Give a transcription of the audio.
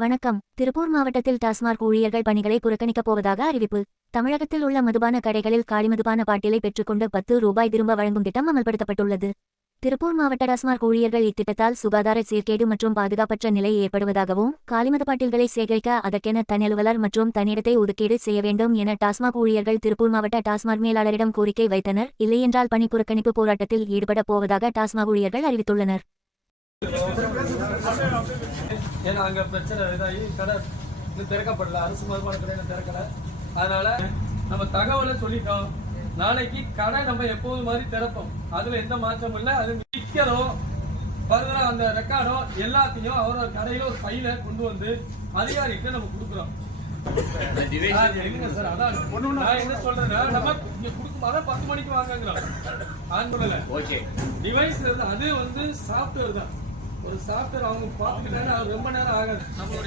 வணக்கம். திருப்பூர் மாவட்டத்தில் டாஸ்மாக் ஊழியர்கள் பணிகளை புறக்கணிக்கப் போவதாக அறிவிப்பு. தமிழகத்தில் உள்ள மதுபான கடைகளில் காலி மதுபான பாட்டிலை பெற்றுக்கொண்டு ₹10 திரும்ப வழங்கும் திட்டம் அமல்படுத்தப்பட்டுள்ளது. திருப்பூர் மாவட்ட டாஸ்மாக் ஊழியர்கள் இத்திட்டத்தால் சுகாதார சீர்கேடு மற்றும் பாதுகாப்பற்ற நிலை ஏற்படுவதாகவும், காலிமது பாட்டில்களை சேகரிக்க அதற்கென தனி அலுவலர் மற்றும் தனியிடத்தை ஒதுக்கீடு செய்ய வேண்டும் என டாஸ்மாக் ஊழியர்கள் திருப்பூர் மாவட்ட டாஸ்மாக் மேலாளரிடம் கோரிக்கை வைத்தனர். இல்லையென்றால் பணி புறக்கணிப்பு போராட்டத்தில் ஈடுபடப் போவதாக டாஸ்மாக் ஊழியர்கள் அறிவித்துள்ளனர். ஏன்னா அங்கே பிரச்சனை இதாகி கடை இன்னும் திறக்கப்படல, அரசு மதுபான கடை திறக்கலை. அதனால நம்ம தகவலை சொல்லிட்டோம். நாளைக்கு கடை நம்ம எப்போது மாதிரி திறப்போம், அதில் எந்த மாற்றமும் இல்லை. அது விற்கிறோம் ஃபர்தரா அந்த ரெக்கார்டோ எல்லாத்தையும் அவரோட கடையில ஒரு பையில கொண்டு வந்து அதிகாரிகிட்ட நம்ம கொடுக்குறோம். சார் அதான் நான் என்ன சொல்றேன்னா, நம்ம இங்க கொடுக்கும் அதான் 10 மணிக்கு வாங்குறோம். டிவைஸ் அது வந்து சாஃப்ட்வேர் தான். ஒரு சாஃப்ட்வேர் அவங்க பார்த்துக்கிட்டாங்க, அது ரொம்ப நேரம் ஆகாது. நம்மளுடைய